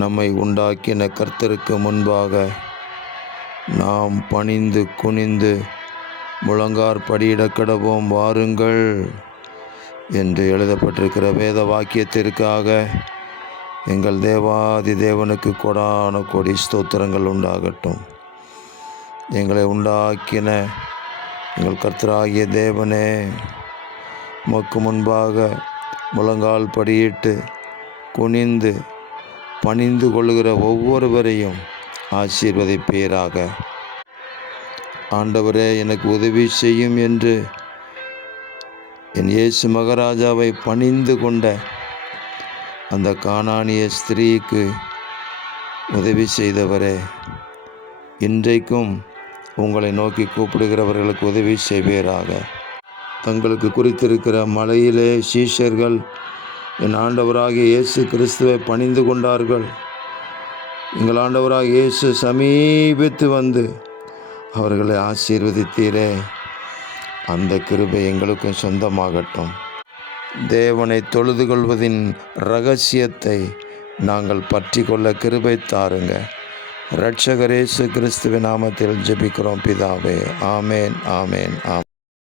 நம்மை உண்டாக்கின கர்த்தருக்கு முன்பாக நாம் பணிந்து குனிந்து முழங்கார் படியிட கடவோம் வாருங்கள் என்று எழுதப்பட்டிருக்கிற வேத வாக்கியத்திற்காக எங்கள் தேவாதி தேவனுக்கு கொடான கொடி ஸ்தோத்திரங்கள் உண்டாகட்டும். எங்களை உண்டாக்கின எங்கள் கர்த்தராகிய தேவனே, உமக்கு முன்பாக முழங்கால் படியிட்டு குனிந்து பணிந்து கொள்ளுகிற ஒவ்வொருவரையும் ஆசீர்வதிப்பீராக. ஆண்டவரே, எனக்கு உதவி செய்யும் என்று என் இயேசு மகாராஜாவை பணிந்து கொண்ட அந்த கானானிய ஸ்திரீக்கு உதவி செய்தவரே, இன்றைக்கும் உங்களை நோக்கி கூப்பிடுகிறவர்களுக்கு உதவி செய்வீராக. தங்களுக்கு குறித்திருக்கிற மலையிலே சீஷர்கள் என் ஆண்டவராகிய இயேசு கிறிஸ்துவை பணிந்து கொண்டார்கள். எங்கள் ஆண்டவராகிய இயேசு சமீபித்து வந்து அவர்களை ஆசீர்வதித்தீரே, அந்த கிருபை எங்களுக்கும் சொந்தமாகட்டும். தேவனை தொழுது கொள்வதின் இரகசியத்தை நாங்கள் பற்றி கொள்ள கிருபை தாருங்க. இரட்சகர் இயேசு கிறிஸ்துவின் நாமத்தில் ஜெபிக்கிறோம் பிதாவே. ஆமேன், ஆமேன், ஆமேன்.